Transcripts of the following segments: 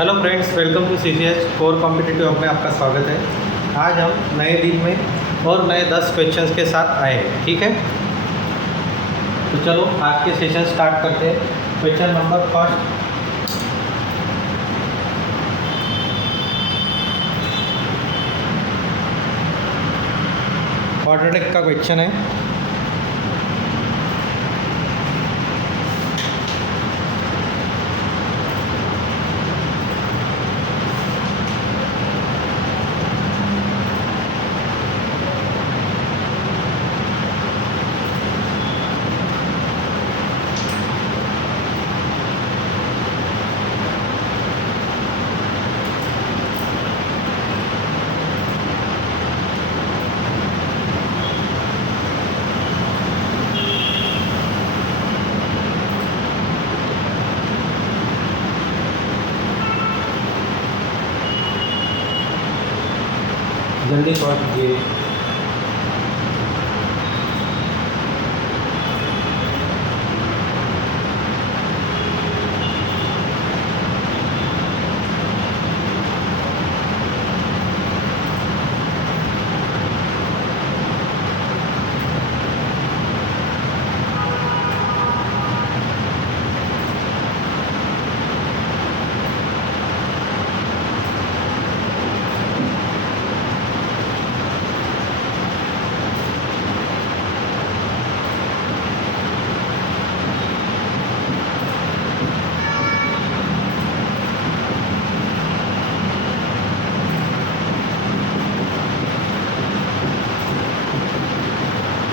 Hello friends, welcome to CCH core competitive hub में आपका स्वागत है। आज हम नए दिन में और नए 10 क्वेश्चंस के साथ आए हैं। ठीक है, तो चलो आज के सेशन स्टार्ट करते हैं। क्वेश्चन नंबर फर्स्ट, क्वाड्रेटिक का क्वेश्चन है। जल्दी सॉल्व कीजिए।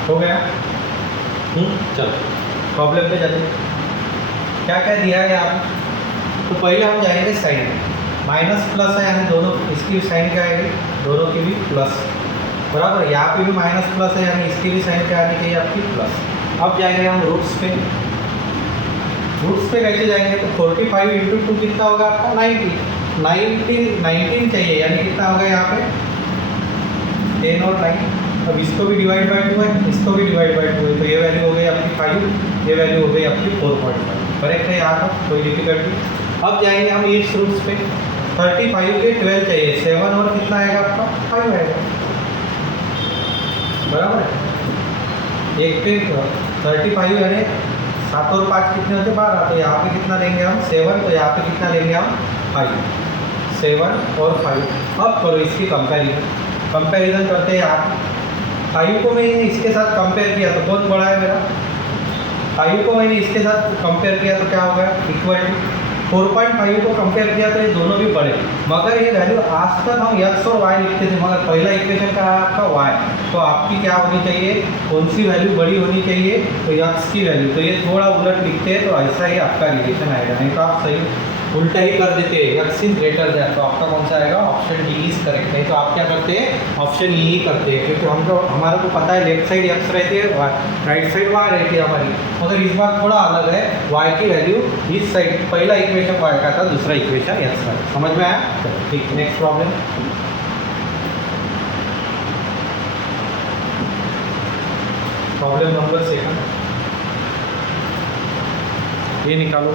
हो गया? चलो प्रॉब्लम पे जाते हैं। क्या क्या दिया है यहाँ पे? तो पहले हम जाएंगे साइन। माइनस प्लस है यानी दोनों, इसकी साइन क्या आएगी? दोनों की भी प्लस, बराबर। यहाँ पे भी माइनस प्लस है यानी इसकी भी साइन क्या आनी चाहिए? आपकी प्लस। अब जाएंगे हम रूट्स पे। रूट्स पे कैसे जाएंगे? तो 45 इंटू 2 कितना होगा आपका? 19 चाहिए, यानी कितना होगा यहाँ पे? 10 और 9। अब इसको भी डिवाइड बाय 2 है, इसको भी डिवाइड बाय 2 है, तो ये वैल्यू हो गई आपकी 5, ये वैल्यू हो गई आपकी 4.5। करेक्ट है यहाँ पर, कोई डिफिकल्टी? अब जाएंगे हम इस रूट्स पे। 35 के 12 चाहिए, 7 और कितना आएगा आपका? 5 आएगा, बराबर है। एक पे 35 यानी 7 और 5 कितने होते? 12। तो यहाँ पे कितना लेंगे हम? 7। तो यहाँ पे कितना लेंगे हम? 5। 7 और 5। अब करो इसकी कंपैरिजन करते हैं। यहाँ 5 को मैंने इसके साथ कंपेयर किया तो कौन बड़ा है मेरा? 5 को मैंने इसके साथ कंपेयर किया तो क्या हो गया? इक्वल टू 4.5 को कंपेयर किया तो ये दोनों भी बड़े, मगर ये वैल्यू आज तक हम x और y लिखते थे, मगर पहला इक्वेशन का है आपका y। तो आपकी क्या होनी चाहिए? कौन सी वैल्यू बड़ी होनी चाहिए? तो x की वैल्यू। तो ये थोड़ा उलट लिखते हैं तो ऐसा ही आपका रिलेशन आएगा, नहीं तो आप सही उल्टा ही कर देते हैं, x इज ग्रेटर दैन। तो आपका कौन सा आएगा? ऑप्शन डी इज करेक्ट है। तो आप क्या करते हैं? ऑप्शन ई ही करते हैं, क्योंकि हम तो हमारे को पता है लेफ्ट साइड x रहती है, राइट साइड y रहती है हमारी। मगर इस बार थोड़ा अलग है, y की वैल्यू इस साइड, पहला इक्वेशन y का था, दूसरा इक्वेशन x का। समझ में आया? ठीक, नेक्स्ट प्रॉब्लम। प्रॉब्लम नंबर 2, ये निकालो।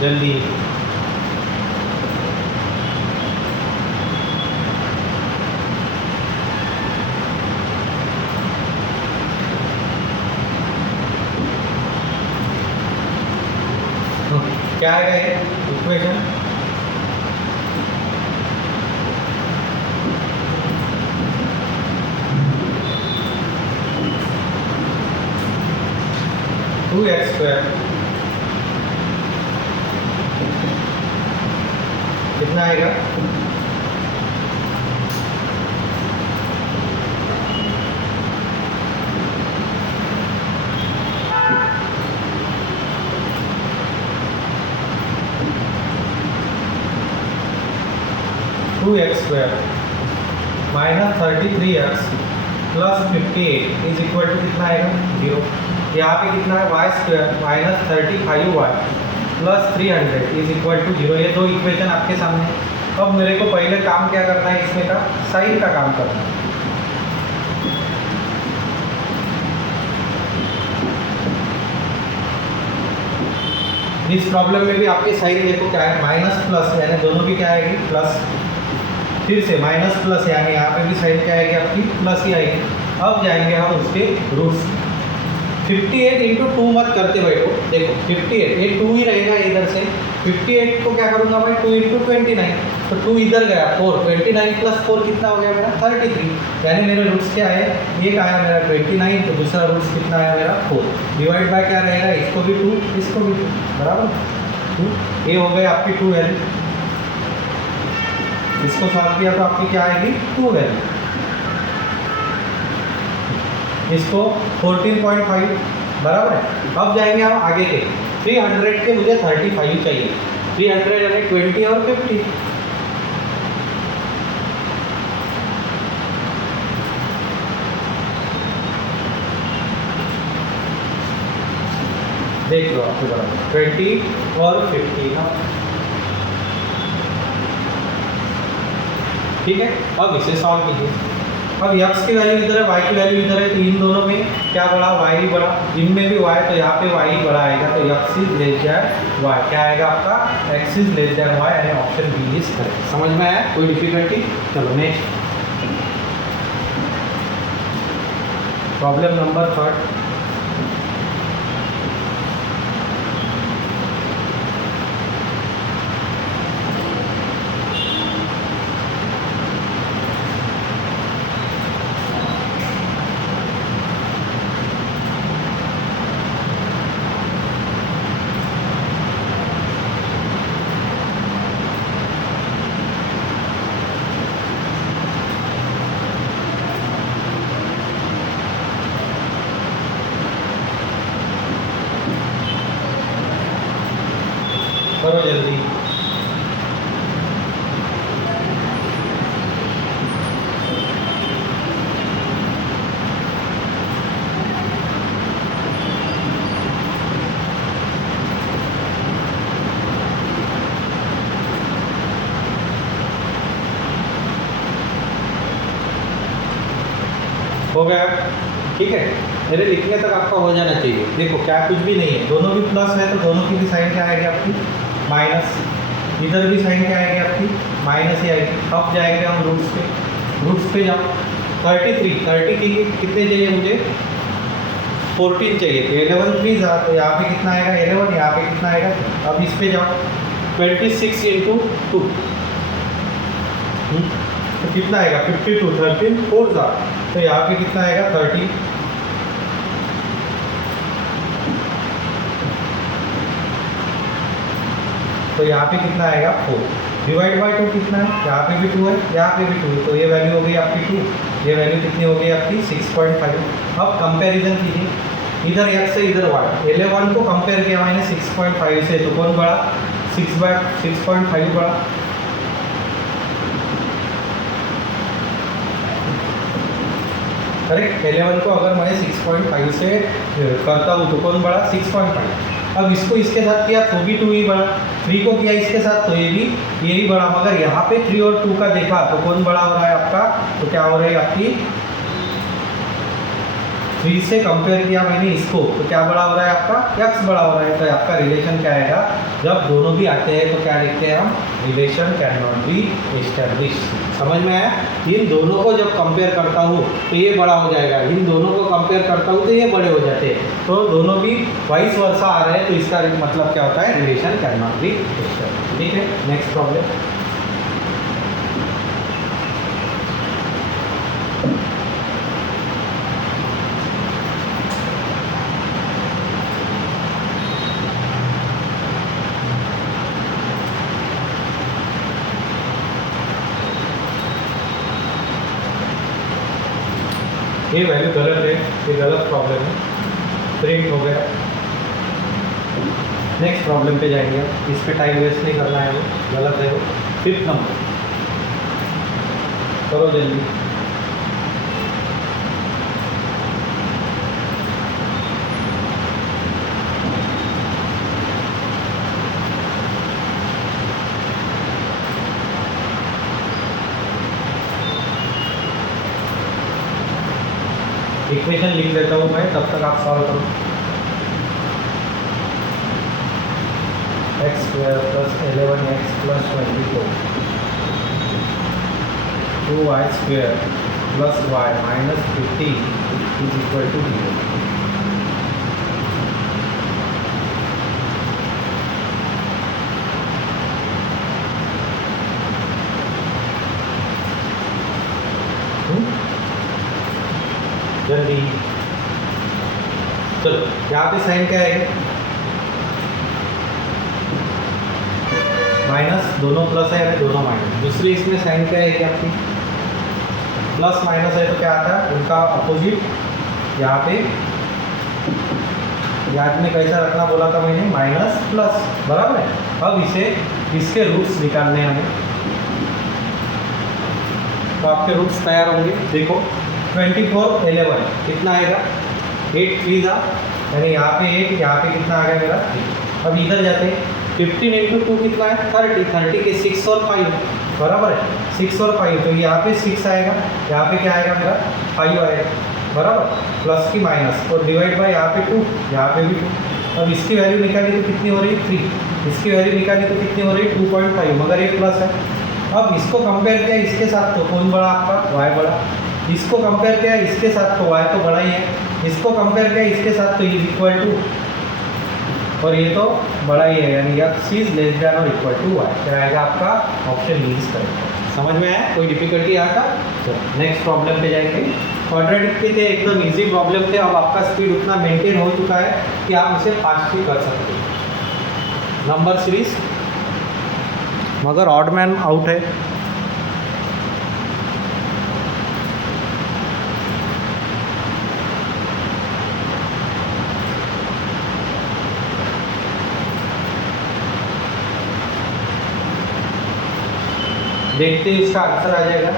जल्दी। क्या आएगा ये इक्वेशन? टू एक्स स्क्वायर कितना आएगा? 2x² minus 33x plus 58 is equal to कितना आएगा 0। यहाँ पे कितना है y² minus 35y plus 300 is equal to 0। ये दो इक्वेशन आपके सामने है। अब मेरे को पहले काम क्या करना है, इसमें का साइन का काम करना है। इस प्रॉब्लम में भी आपके साइन देखो क्या है, माइनस प्लस, यानी दोनों की क्या आएगी प्लस, फिर से माइनस प्लस, यानी यहाँ पे भी साइन क्या आएगी आपकी प्लस ही आएगी। अब जाएंगे हम उसके रूट्स। 58 इंटू 2 मत करते बैठो, देखो 58 ये 2 ही रहेगा इधर से। 58 को क्या करूँगा भाई 2 इंटू 29, तो 2 इधर गया 4, 29 प्लस 4 कितना हो गया मेरा 33, यानी मेरे रूट्स क्या है, एक आया मेरा 29, तो दूसरा रूट्स कितना आया मेरा 4, डिवाइड बाय क्या रहेगा, इसको भी 2 इसको भी 2, बराबर 2। ये हो गए आपकी 2 वैल्यू, इसको सॉल्व किया तो आपकी क्या आएगी 2 वैल्यू। इसको 14.5 बराबर है। अब जाएंगे हम आगे के 300 के, मुझे 35 चाहिए, 300 यानी 20 और 50। देख लो आपको बराबर 20 और 50 ना, ठीक है। अब इसे सॉल्व कीजिए। अब x की वैल्यू इधर है, y की वैल्यू इधर है, तो इन दोनों में क्या बड़ा, y ही बड़ा, इनमें भी y, तो यहाँ पे y ही बड़ा आएगा, तो x इज लेस देन y, क्या आएगा आपका x इज लेस देन y, यानी ऑप्शन बी इज करेक्ट। समझ में आया, कोई डिफिकल्टी? चलो नेक्स्ट प्रॉब्लम नंबर 3। करो जल्दी। हो गया, ठीक है। मेरे लिखने तक आपका हो जाना चाहिए। देखो क्या कुछ भी नहीं है, दोनों भी प्लस है, तो दोनों की भी साइन क्या आएगी आपकी माइनस, इधर भी साइन क्या आएगी आपकी माइनस ही आएगी। अब जाएंगे हम रूट्स पे, रूट्स पे जाओ। 30 की कितने चाहिए मुझे 14 चाहिए, तो 11 3 तो यहाँ पे कितना आएगा 11, यहाँ पे कितना आएगा। अब इस पे जाओ 26 इंटू 2, तो कितना आएगा 52, 13 4 तो यहाँ पे कितना आएगा 30, तो यहाँ पे कितना आएगा 4, डिवाइड बाय 2 कितना है, यहाँ पे भी 2 है, यहाँ पे भी 2 है, तो ये वैल्यू हो गई आपकी 2, ये वैल्यू कितनी हो गई आपकी 6.5। अब कंपैरिजन कीजिए, इधर x से इधर y, 11 को कंपेयर किया मैंने 6.5 से, तो कौन बड़ा 6.5 बड़ा। करेक्ट, 11 को अगर मैं 6.5 से करता हूँ तो कौन बड़ा 6.5। अब इसको इसके साथ किया तो भी 2 ही बड़ा, 3 को किया इसके साथ तो ये ही बड़ा, मगर यहाँ पे 3 और 2 का देखा तो कौन बड़ा हो रहा है आपका, तो क्या हो रहा है आपकी 3 से कंपेयर किया मैंने इसको, तो क्या बड़ा हो रहा है आपका x बड़ा हो रहा है। तो आपका रिलेशन क्या आएगा, जब दोनों भी आते हैं तो क्या लिखते हैं हम, relation can not be establish. समझ में आया, इन दोनों को जब कंपेयर करता हूँ तो ये बड़ा हो जाएगा, इन दोनों को कंपेयर करता हूँ तो ये बड़े हो जाते हैं, तो दोनों भी वाइस वर्सा आ रहे हैं, तो इसका मतलब क्या होता है, relation can not be establish. ठीक है, नेक्स्ट प्रॉब्लम। ये वैल्यू गलत है, ये गलत प्रॉब्लम है, प्रिंट हो गया। नेक्स्ट प्रॉब्लम पे जाएंगे, इस पे टाइम वेस्ट नहीं करना है, वो गलत है वो। 5th नंबर, करो जल्दी। इक्वेशन लिख देता हूँ मैं, तब तक आप सॉल्व करो। एक्स स्क्वायर प्लस 11x प्लस 24 2y square plus y minus 15 is equal to 0। जल्दी चलो, यहाँ पे साइन क्या है? माइनस, दोनों प्लस है या दोनों माइनस। दूसरी इसमें साइन क्या है आपकी? प्लस माइनस है तो क्या आता है उनका अपोजिट। यहाँ पे याद में कैसा रखना बोला था मैंने? माइनस प्लस, बराबर है। अब इसे इसके रूट्स निकालने हैं हमें, तो आपके रूट्स तैयार होंगे। देखो 24 11 कितना आएगा? 8 3 था, यानी यहाँ पे 8, यहाँ पे कितना आ गया मेरा 3। अब इधर जाते हैं, 15 इंटू 2 कितना है? 30। 30 के 6 और 5, बराबर है। 6 और 5, तो यहाँ पे 6 आएगा, यहाँ पे क्या आएगा मेरा? 5 आएगा, बराबर। प्लस की माइनस और डिवाइड बाय यहाँ पे 2, यहाँ पे भी 2। अब इसकी वैल्यू निकाली तो कितनी हो रही है? 3। इसकी वैल्यू निकाली तो कितनी हो रही है? 2.5, मगर ये प्लस है। अब इसको कंपेयर किया इसके साथ, तो कौन बड़ा आपका? y बड़ा। इसको कंपेयर किया इसके साथ, तो y तो बड़ा ही है। इसको कंपेयर किया इसके साथ, तो इज इक्वल टू, और ये तो बड़ा ही है, यानी x इज लेस देन और इक्वल टू y। क्या आएगा आपका? Option B is correct. समझ में आया? कोई डिफिकल्टी आया था? चलो नेक्स्ट प्रॉब्लम पे जाएंगे। क्वाड्रेटिक के थे, एकदम इजी प्रॉब्लम थे। अब आपका स्पीड उतना मेंटेन हो चुका है कि आप उसे फास्ट भी कर सकते हो। नंबर सीरीज, मगर ऑड मैन आउट है। देखते ही इसका आंसर आ जाएगा,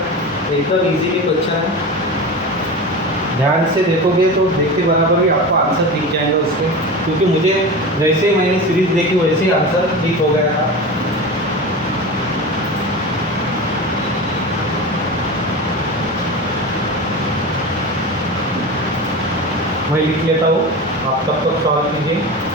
एकदम इजीली क्वेश्चन है। ध्यान से देखोगे तो देखते बराबर ही आपको आंसर दिख जाएगा उसके, क्योंकि मुझे जैसे ही मैंने सीरीज देखी वैसे ही आंसर ठीक हो गया था। मैं लिख लेता हूँ, आप तब तक सॉल्व कीजिए।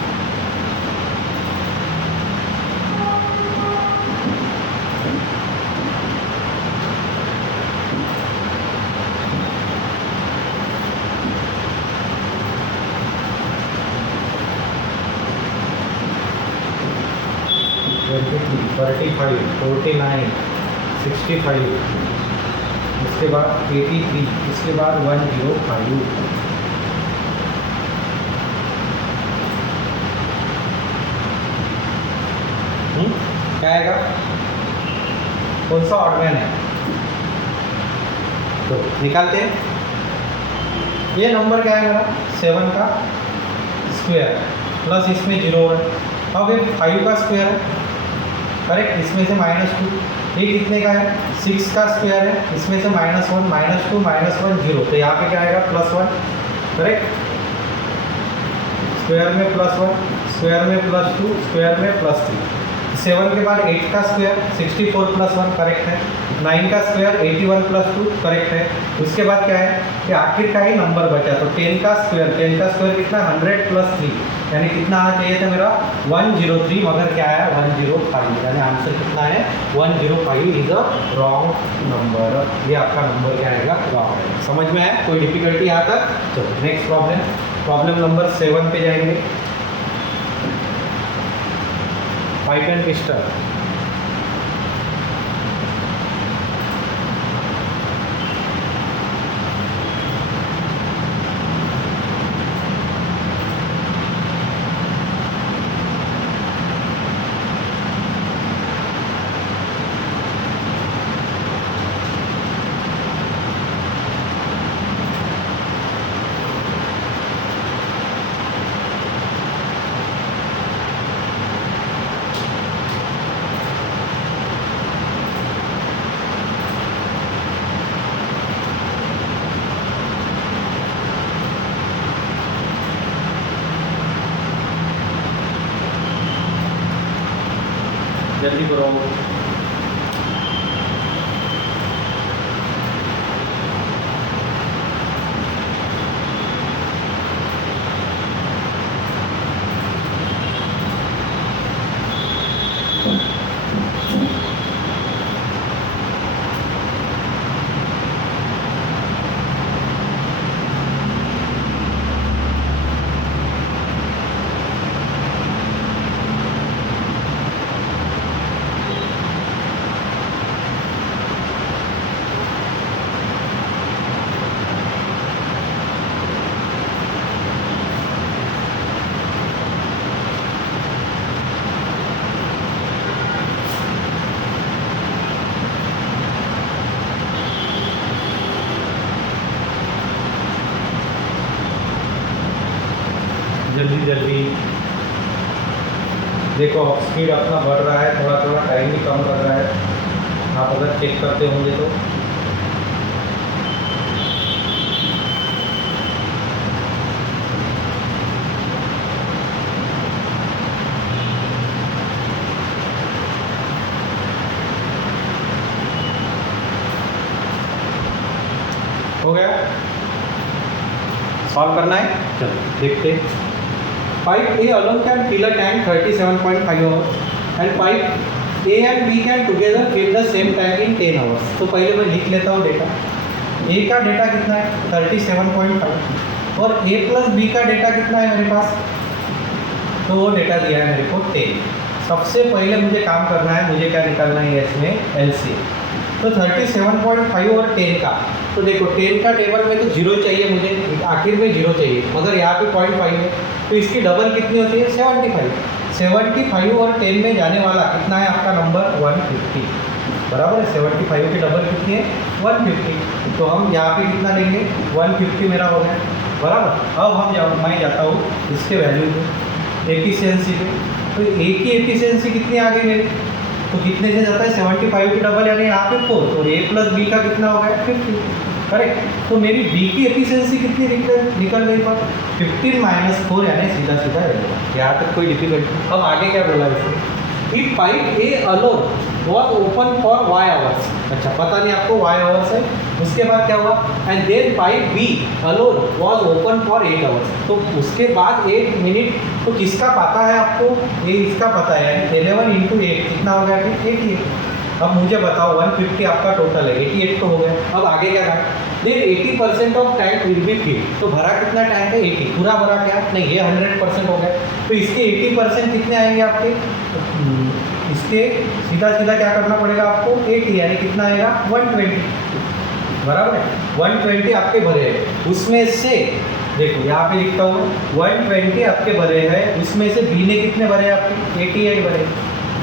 थर्टी 45 49 65, इसके बाद 83, इसके बाद 105। क्या आएगा? कौन सा ऑड मैन है? तो निकालते हैं। ये नंबर क्या है मेरा? 7 का स्क्वायर प्लस इसमें 0 है। अब ये 5 का स्क्वायर है, करेक्ट। इसमें से -2, ये कितने का है? 6 का स्क्वायर है, इसमें से -1 -2 -1 0, तो यहाँ पे क्या आएगा? +1, करेक्ट। स्क्वायर में +1, स्क्वायर में +2, स्क्वायर में +3। 7 के बाद 8 का स्क्वायर 64 + 1, करेक्ट है। 9 का स्क्वायर 81 + 2, करेक्ट है। उसके बाद क्या है कि आखिर का ही नंबर बचा, तो 10 का स्क्वायर कितना? 100 + 3, यानी कितना आना चाहिए था मेरा? 103, मगर क्या है? 105, यानी आंसर कितना है? 105 इज अ रॉन्ग नंबर। ये आपका नंबर क्या आएगा? रॉन्ग है। समझ में आया? कोई डिफिकल्टी यहाँ तक? चलो नेक्स्ट प्रॉब्लम नंबर 7 पे जाएंगे। Pipe and piston. जल्दी करो। जल्दी जल्दी देखो, स्पीड अपना बढ़ रहा है, थोड़ा थोड़ा टाइम भी कम कर रहा है। आप अगर चेक करते होंगे तो हो गया। सॉल्व करना है, चलो देखते हैं। Pipe A alone can fill a tank 37.5 hours and pipe A and B can together fill the same tank in 10 hours. तो पहले मैं लिख लेता हूँ डेटा। A का डेटा कितना है 37.5 और A प्लस B का डेटा कितना है मेरे पास, तो वो डेटा दिया है मेरे को 10। सबसे पहले मुझे काम करना है, मुझे क्या निकालना है इसमें LCM। तो 37.5 और 10 का, तो देखो 10 का टेबल में तो 0 चाहिए मुझे, आखिर में 0 चाहिए, मगर यहाँ पे 0.5 है, तो इसकी डबल कितनी होती है 75 और 10 में जाने वाला कितना है आपका नंबर 150, बराबर है। 75 की डबल कितनी है 150, तो हम यहाँ पे कितना लेंगे 150 मेरा हो गया, बराबर। अब मैं जाता हूँ इसके वैल्यू पे, एफिशिएंसी पे। तो ए की एफिशिएंसी कितनी आ गई मेरी, तो कितने से जाता है 75 की डबल यानी यहाँ पे 4, तो ए प्लस बी का कितना हो गया 50, करेक्ट। तो मेरी बी की एफिशिएंसी कितनी निकल गई पर 15 माइनस 4 यानी सीधा सीधा रहेगा। यहाँ तक कोई डिफिकल्टी। अब आगे क्या बोला इसमें, if pipe A alone was open for Y hours, अच्छा पता नहीं आपको वाई आवर्स है, उसके बाद क्या हुआ, and then pipe B alone was open for 8 hours, तो उसके बाद 8 मिनट, तो किसका पता है आपको, ये इसका पता है, यानी 11 इंटू 8 कितना हो गया फिर 88। अब मुझे बताओ 150 आपका टोटल है, 88 तो हो गया। अब आगे क्या था, then 80% of tank will be fill, तो भरा कितना टैंक है 80, पूरा भरा क्या नहीं, ये 100% हो गया, तो इसके 80% कितने आएंगे आपके, इसके सीधा सीधा क्या करना पड़ेगा आपको 80 यानी कितना आएगा 120, बराबर है। 120 आपके भरे हैं, उसमें से देखो यहाँ पे लिखता हूँ 120 आपके भरे हैं, उसमें से बी ने कितने भरे आपके 88 भरे,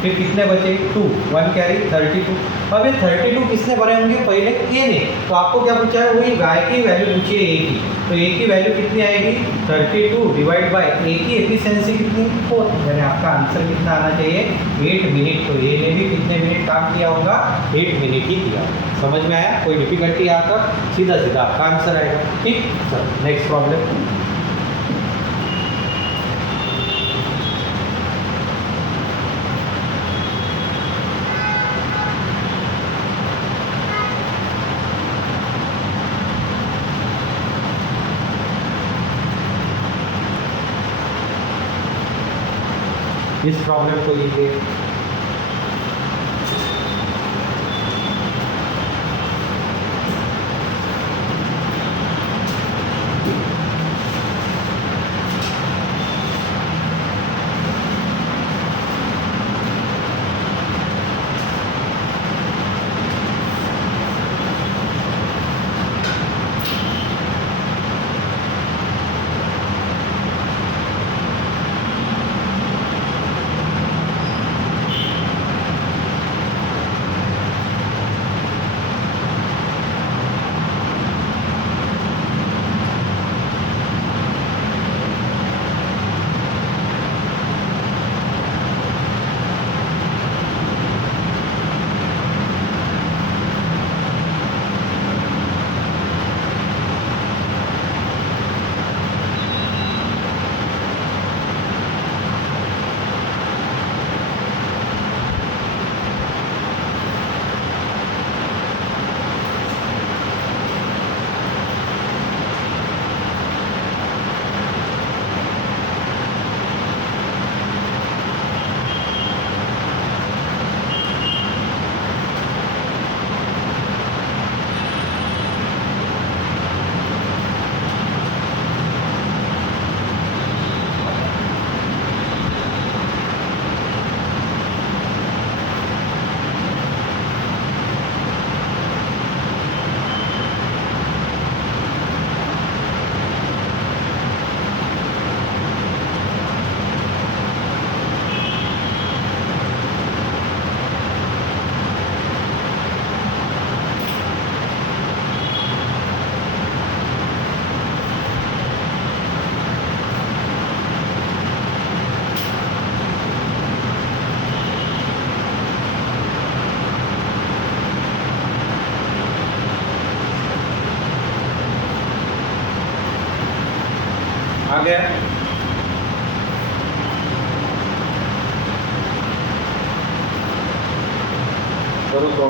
फिर कितने बचे 2, 1 कैरी 32। अब ये 32 किसने भरे होंगे पहले ए ने, तो आपको क्या पूछा है वही गाय की वैल्यू पूछी है ए की, तो ए की वैल्यू कितनी आएगी 32 डिवाइड बाय ए की एफिशिएंसी कितनी 4, यानी आपका आंसर कितना आना चाहिए 8 मिनट। तो ए ने भी कितने मिनट काम किया होगा 8 मिनट ही किया। समझ में आया, कोई डिफिकल्टी यहाँ तक सीधा सीधा आपका आंसर आएगा। ठीक सर, नेक्स्ट प्रॉब्लम। इस प्रॉब्लम को लीजिए, आ गया। करो तो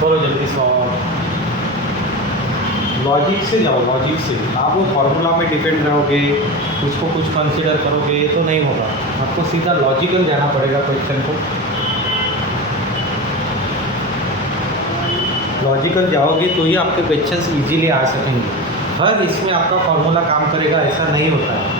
करो जल्दी सॉल्व। लॉजिक से जाओ, लॉजिक से। आप वो फॉर्मूला में डिपेंड रहोगे, उसको कुछ कंसीडर करोगे, ये तो नहीं होगा। आपको सीधा लॉजिकल जाना पड़ेगा क्वेश्चन को। लॉजिकल जाओगे तो ही आपके क्वेश्चंस इजीली आ सकेंगे। हर इसमें आपका फॉर्मूला काम करेगा ऐसा नहीं होता है।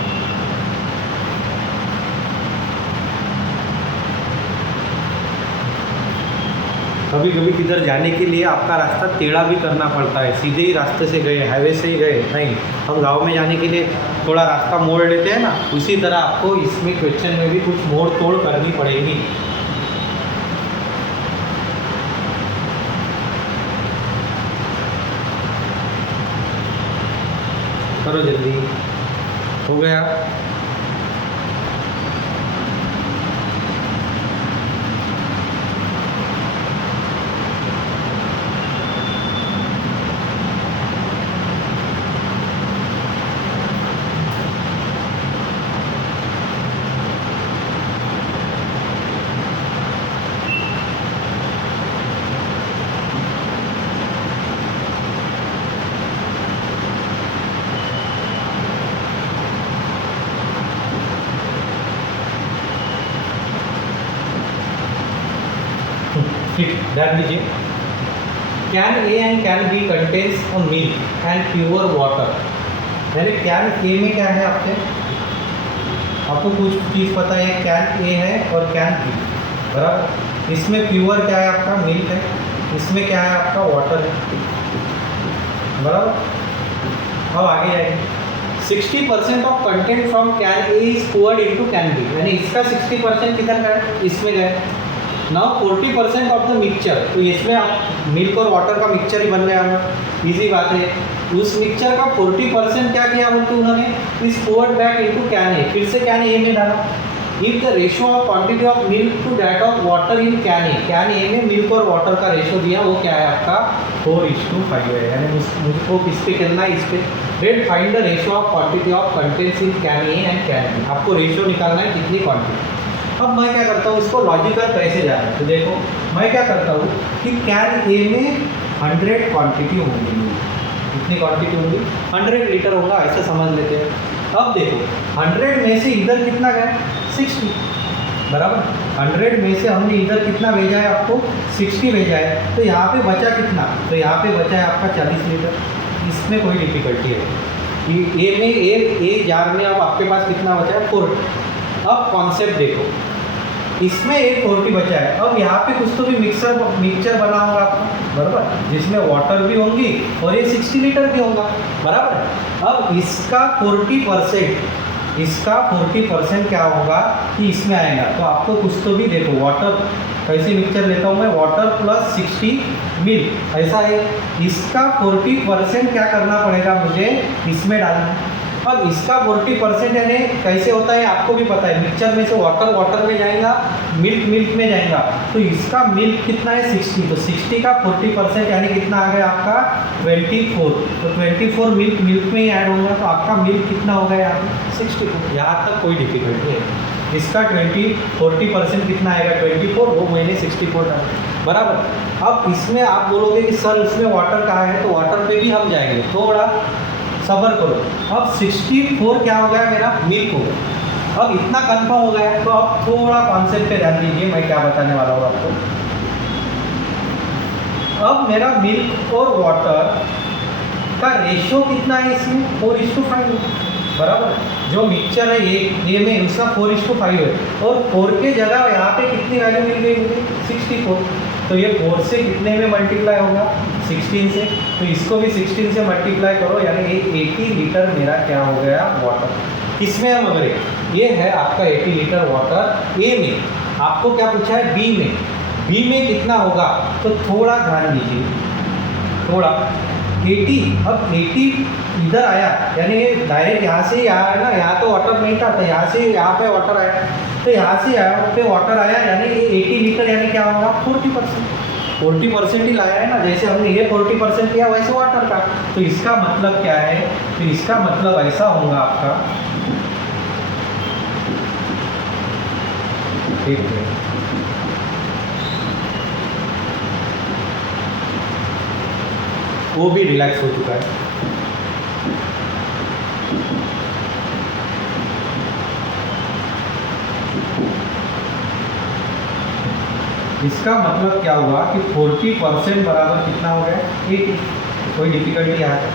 कभी कभी किधर जाने के लिए आपका रास्ता टेढ़ा भी करना पड़ता है। सीधे ही रास्ते से गए, हाईवे से ही गए नहीं, हम गांव में जाने के लिए थोड़ा रास्ता मोड़ लेते हैं ना, उसी तरह आपको इसमें क्वेश्चन में भी कुछ मोड़ तोड़ करनी पड़ेगी। करो जल्दी, हो गया। ठीक, ध्यान दीजिए। Can A and can B contains a milk and pure water. यानी कैन ए में क्या है आपको कुछ चीज़ पता है, कैन ए है और कैन बी, बराबर। इसमें प्योर क्या है आपका, मिल्क है। इसमें क्या है आपका, वाटर है, बराबर। अब आगे आएंगे। 60% of content from can A is poured into can B. यानी इसका 60% किधर गया, इसमें गया। नाउ 40% ऑफ द मिक्सचर, तो इसमें आप मिल्क और वाटर का मिक्सचर ही बन गया हमारा, इजी बात है। उस मिक्सचर का 40% क्या किया बोलते उन्होंने, is poured back into can A, फिर से कैन ए में डाला। If the ratio of quantity of milk to that of water in can A में मिल्क और वाटर का रेशियो दिया, वो क्या है आपका 4:5 है। यानी मुझको किस पे करना है, इस पे। Then find the ratio of quantity of contents in can A and can B. आपको रेशियो निकालना है कितनी क्वांटिटी। अब मैं क्या करता हूँ, इसको लॉजिकल कैसे जाना है, तो देखो मैं क्या करता हूँ कि कैन ए में 100 क्वांटिटी होंगी। कितनी क्वांटिटी होंगी, 100 लीटर होगा, ऐसा समझ लेते हैं। अब देखो 100 में से इधर कितना गया, 60, बराबर। 100 में से हमने इधर कितना भेजा है, आपको 60 भेजा है, तो यहाँ पे बचा कितना, तो यहाँ पे बचा है आपका 40 लीटर। इसमें कोई डिफिकल्टी है कि ए में ए जार में अब आपके पास कितना बचा है, 40। अब कॉन्सेप्ट देखो, इसमें एक 40 बचा है। अब यहाँ पे कुछ तो भी मिक्सचर बना होगा आपका, बराबर, जिसमें वाटर भी होंगी और ये 60 लीटर भी होगा, बराबर। अब इसका 40% क्या होगा कि इसमें आएगा, तो आपको कुछ तो भी देखो, वाटर कैसे मिक्सचर लेता हूँ मैं, वाटर प्लस 60 मिल्क, ऐसा है। इसका 40% क्या करना पड़ेगा मुझे, इसमें डालना है। अब इसका 40% यानी कैसे होता है आपको भी पता है, मिक्सचर में से वाटर में जाएगा, मिल्क में जाएगा, तो इसका मिल्क कितना है 60, तो 60 का 40% यानी कितना आ गया आपका 24, तो 24 मिल्क में ही ऐड होगा, तो आपका मिल्क कितना होगा यहाँ पे 64। यहाँ तक कोई डिफिकल्टी है। इसका 40% कितना आएगा 24, वो मैंने 64 डाला, बराबर। अब इसमें आप बोलोगे कि सर इसमें वाटर कहाँ है, तो वाटर पे भी हम जाएंगे, थोड़ा सबर करो। अब 64 क्या हो गया मेरा, मिल्क हो गया। अब इतना कंफर्म हो गया, तो अब थोड़ा कॉन्सेप्ट पे ध्यान दीजिए, मैं क्या बताने वाला हूँ आपको। अब मेरा मिल्क और वाटर का रेशियो कितना है इसमें, 4:5, बराबर। जो मिक्सचर है ये में उसका 4:5 है, और 4 के जगह यहाँ पे कितनी वैल्यू मिल गई मुझे, 64। तो ये 4 से कितने में मल्टीप्लाई होगा, 16 से, तो इसको भी 16 से मल्टीप्लाई करो, यानी ये 80 लीटर मेरा क्या हो गया वाटर। किसमें है मगर ये है आपका 80 लीटर वाटर ए में। आपको क्या पूछा है बी में कितना होगा, तो थोड़ा ध्यान दीजिए, थोड़ा 80। अब 80 इधर आया, यानी डायरेक्ट यहाँ से ही आया है ना, यहाँ तो वाटर नहीं था, तो यहाँ से यहाँ पे वाटर आया, तो यहाँ से आया पे वाटर आया, यानी 80 लीटर, यानी क्या होगा 40% ही लाया है ना। जैसे हमने ये 40% लिया वैसे वाटर का, तो इसका मतलब क्या है, तो इसका मतलब ऐसा होगा आपका, ठीक है, वो भी रिलैक्स हो चुका है। इसका मतलब क्या हुआ कि 40% बराबर कितना हो गया 80, कोई डिफिकल्टी आ है,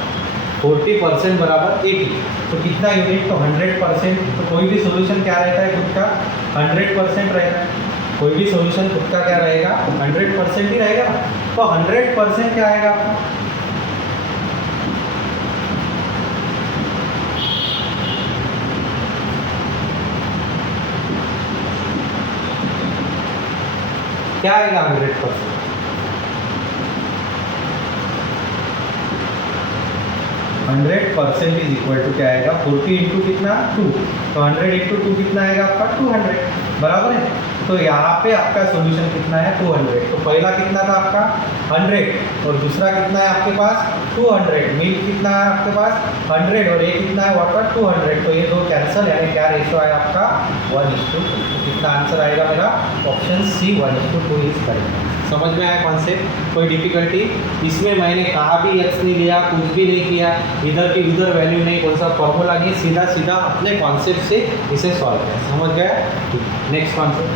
40% बराबर 80, तो कितना यूनिट, तो 100%। तो कोई भी सोल्यूशन क्या रहता है खुद का 100% रहेगा, कोई भी सोल्यूशन खुद का क्या रहेगा 100% ही रहेगा। तो 100% क्या आएगा आपका, क्या आएगा 100%, इज इक्वल टू क्या आएगा 40 इंटू कितना 2, तो 100 इंटू 2 कितना आएगा आपका 200, बराबर है। तो यहाँ पे आपका सॉल्यूशन कितना है 200, तो पहला कितना था आपका 100 और दूसरा कितना है आपके पास 200, मिल्क कितना है आपके पास 100 और ये कितना है वाटर 200, तो ये दो कैंसिल, यानी क्या रेशियो है आपका 1:2। तो कितना आंसर आएगा मेरा ऑप्शन सी 1:2 इज करेक्ट। समझ में आया कॉन्सेप्ट, कोई डिफिकल्टी इसमें, मैंने कहा भी एक्स नहीं लिया, कुछ भी नहीं किया, इधर की उधर वैल्यू नहीं, कौन सा फॉर्मूला नहीं, सीधा सीधा अपने कॉन्सेप्ट से इसे सॉल्व किया। समझ गया, नेक्स्ट कॉन्सेप्ट,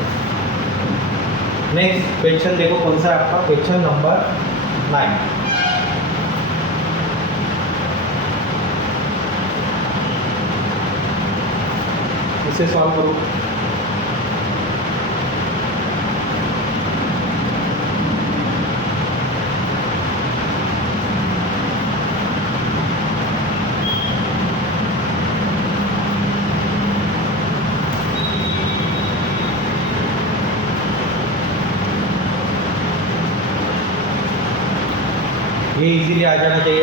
नेक्स्ट क्वेश्चन देखो कौन सा है आपका, क्वेश्चन नंबर 9। इसे सॉल्व करो। ये इजीली आ जाना चाहिए।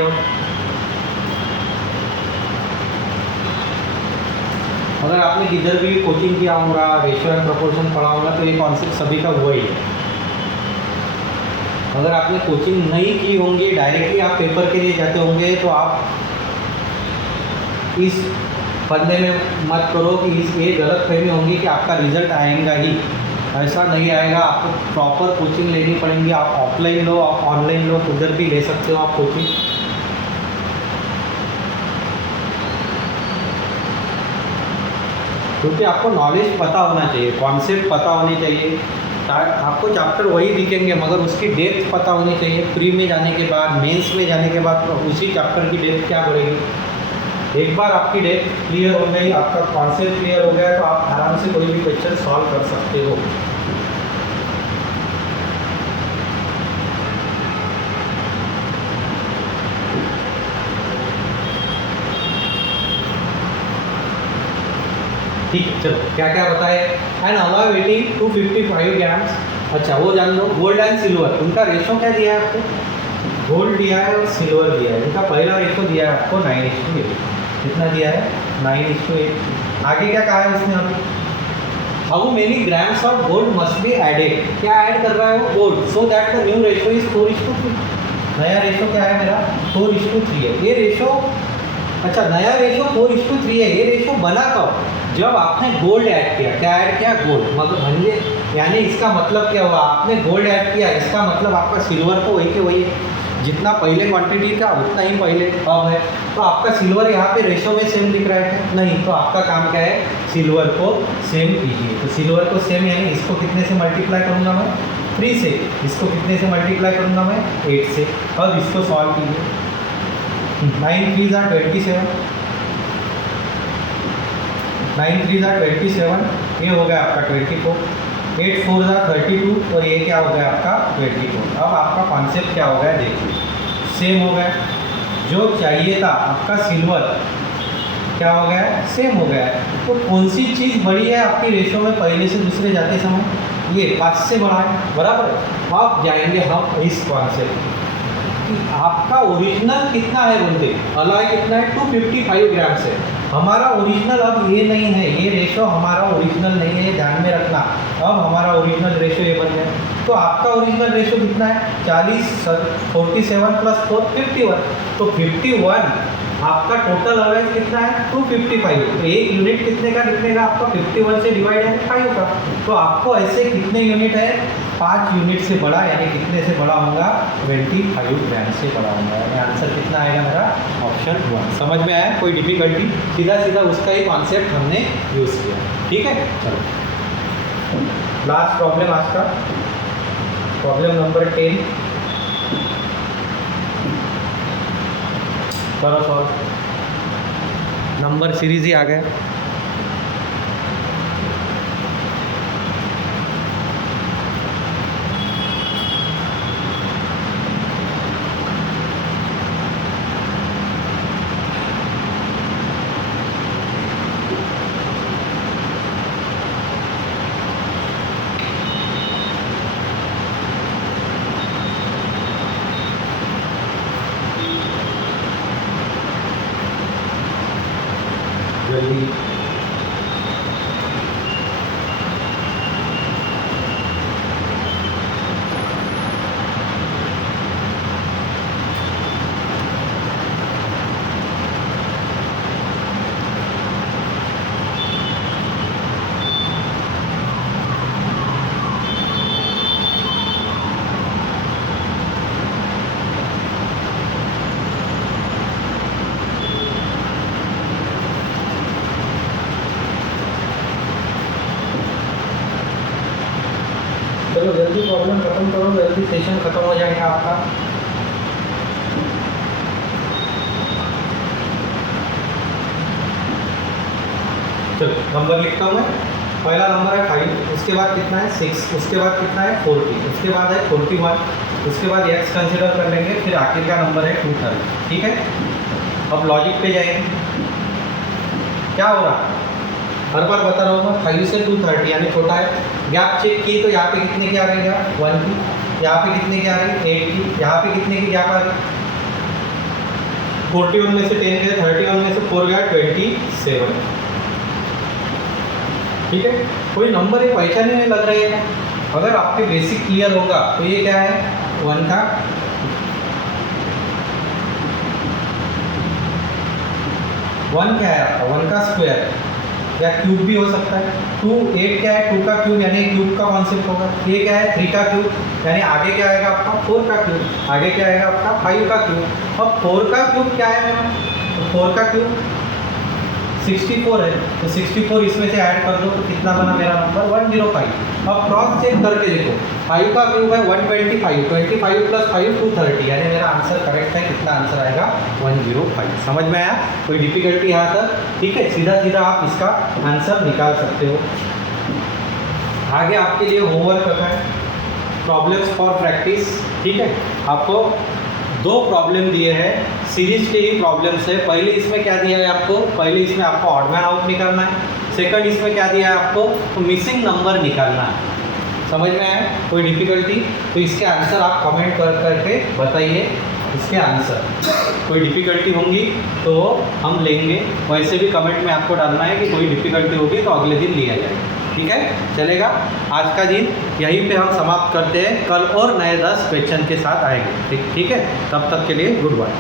अगर आपने किधर भी कोचिंग किया होगा, रेशियो एंड प्रोपोर्शन पढ़ा होगा, तो ये कॉन्सेप्ट सभी का वही है। अगर आपने कोचिंग नहीं की होंगी, डायरेक्टली आप पेपर के लिए जाते होंगे, तो आप इस फंदे में मत करो कि ये गलत फहमी होंगी कि आपका रिजल्ट आएगा ही, ऐसा नहीं आएगा। आपको प्रॉपर कोचिंग लेनी पड़ेगी। आप ऑफलाइन लो, आप ऑनलाइन लो, उधर भी ले सकते हो आप कोचिंग। क्योंकि आपको नॉलेज पता होना चाहिए, कॉन्सेप्ट पता होने चाहिए। आपको चैप्टर वही दिखेंगे, मगर उसकी डेप्थ पता होनी चाहिए। प्री में जाने के बाद, मेंस में जाने के बाद, तो उसी चैप्टर की डेप्थ क्या बढ़ेगी। एक बार आपकी डेप्थ क्लियर हो गई, आपका कॉन्सेप्ट क्लियर हो गया, तो आप आराम से कोई भी क्वेश्चन सॉल्व कर सकते हो। ठीक है, चलो क्या क्या बताए। And allow waiting 255 grams. अच्छा वो जान लो, गोल्ड एंड सिल्वर उनका रेशो क्या दिया है आपको, गोल्ड दिया है और सिल्वर दिया है। इनका पहला रेशो दिया है आपको 9:8। कितना दिया है 9:8। आगे क्या कहा है उसने अभी, how many grams of gold must be added. क्या ऐड कर रहा है वो, gold, so that the new ratio is 4:3। नया रेशो क्या है मेरा 4:3 है ये रेशो। अच्छा नया रेशो 4:3 है, ये रेशो बना कब, जब आपने गोल्ड ऐड किया। क्या ऐड किया, गोल्ड। मतलब यानी इसका मतलब क्या हुआ, आपने गोल्ड ऐड किया, इसका मतलब आपका सिल्वर तो वही के वही है, जितना पहले क्वांटिटी था उतना ही पहले अब है। तो आपका सिल्वर यहाँ पे रेशो में सेम दिख रहा है नहीं, तो आपका काम क्या है, सिल्वर को सेम कीजिए। तो सिल्वर को सेम यानी इसको कितने से मल्टीप्लाई करूँगा मैं 3 से, इसको कितने से मल्टीप्लाई करूँगा मैं 8 से। अब इसको सॉल्व कीजिए। 9 3 are 27, 9 3 are 27, ये हो गया आपका 24, 8 4 are 32 और ये क्या हो गया आपका 24। अब आपका कॉन्सेप्ट क्या हो गया देखिए, सेम हो गया। जो चाहिए था आपका सिल्वर क्या हो गया, सेम हो गया। तो कौन सी चीज़ बड़ी है आपकी रेशो में पहले से दूसरे जाते समय, ये 5 से बड़ा है, बराबर है। अब जाएंगे हम इस कॉन्सेप्ट, कि आपका ओरिजिनल कितना है बोलते, अलॉय कितना है 255 ग्राम से। हमारा ओरिजिनल अब ये नहीं है, ये रेशो हमारा ओरिजिनल नहीं है, ये ध्यान में रखना। अब हमारा ओरिजिनल रेशो ये बन गया। तो आपका ओरिजिनल रेशो कितना है 40, 47 प्लस 4 51। तो 51 आपका टोटल अलाउंस कितना है 255। एक यूनिट कितने का निकलेगा आपका 51 से डिवाइड है 5 का। तो आपको ऐसे कितने यूनिट है 5 यूनिट से बड़ा, यानी कितने से बड़ा होगा 25 ग्राम से बड़ा होगा। यानी आंसर कितना आएगा मेरा ऑप्शन 1। समझ में आया, कोई डिफिकल्टी, सीधा सीधा उसका ही कॉन्सेप्ट हमने यूज़ किया। ठीक है, चलो लास्ट प्रॉब्लम आज का, प्रॉब्लम नंबर 10 करो सॉल्व। नंबर सीरीज ही आ गया। जल्दी चलो जल्दी प्रॉब्लम खत्म करो, जल्दी सेशन खत्म हो जाएगा आपका। चलो नंबर लिखता हूँ मैं। पहला नंबर है 5, उसके बाद कितना है 6, उसके बाद कितना है 40, उसके बाद है 41, उसके बाद x कंसिडर कर लेंगे, फिर आखिर का नंबर है 230। ठीक है, अब लॉजिक पे जाएंगे। क्या हो रहा है हर बार बता रहा हूँ मैं, 5 से 230 यानी छोटा है। गैप चेक की तो यहाँ पे कितने की आ रही है 1 की, यहाँ पे कितने की आ रही 8 की, यहाँ पे कितने की गैप आ रही 41 में से 10 गए, 31 में से 4 गया 27। ठीक है, कोई नंबर ये पहचाने में लग रहे हैं। अगर आपके बेसिक क्लियर होगा तो ये क्या है 1 का 1 क्या है आपका 1 का स्क्वायर या क्यूब भी हो सकता है। 2 8 क्या है 2 का क्यूब, यानी क्यूब का कॉन्सेप्ट होगा। ये क्या है 3 का क्यूब, यानी आगे क्या आएगा आपका 4 का क्यूब, आगे क्या आएगा आपका 5 का क्यूब। अब 4 का क्यूब क्या है मेरा, तो 4 का क्यूब 64 है, तो 64 इसमें से ऐड कर दो तो कितना बना मेरा नंबर 105। अब क्रॉस चेक करके देखो 5 का क्यूब है 125, 25 प्लस 5 230, यानी मेरा आंसर करेक्ट है। कितना आंसर आएगा 105। समझ में आया, कोई डिफिकल्टी यहाँ तक? ठीक है, सीधा सीधा आप इसका आंसर निकाल सकते हो। आगे आपके लिए होमवर्क रखा है प्रॉब्लम्स फॉर प्रैक्टिस। ठीक है, आपको 2 प्रॉब्लम दिए हैं, सीरीज के ही प्रॉब्लम्स है। पहले इसमें क्या दिया है आपको, पहले इसमें आपको ऑड मैन आउट निकालना है। सेकंड इसमें क्या दिया है आपको, तो मिसिंग नंबर निकालना है। समझ में आया, कोई डिफिकल्टी? तो इसके आंसर आप कमेंट कर करके बताइए इसके आंसर। कोई डिफिकल्टी होंगी तो हम लेंगे, वैसे भी कमेंट में आपको डालना है कि कोई डिफिकल्टी होगी तो अगले दिन लिया जाएगा। ठीक है, चलेगा। आज का दिन यहीं पे हम समाप्त करते हैं, कल और नए 10 क्वेश्चन के साथ आएंगे। ठीक है, तब तक के लिए गुड बाय।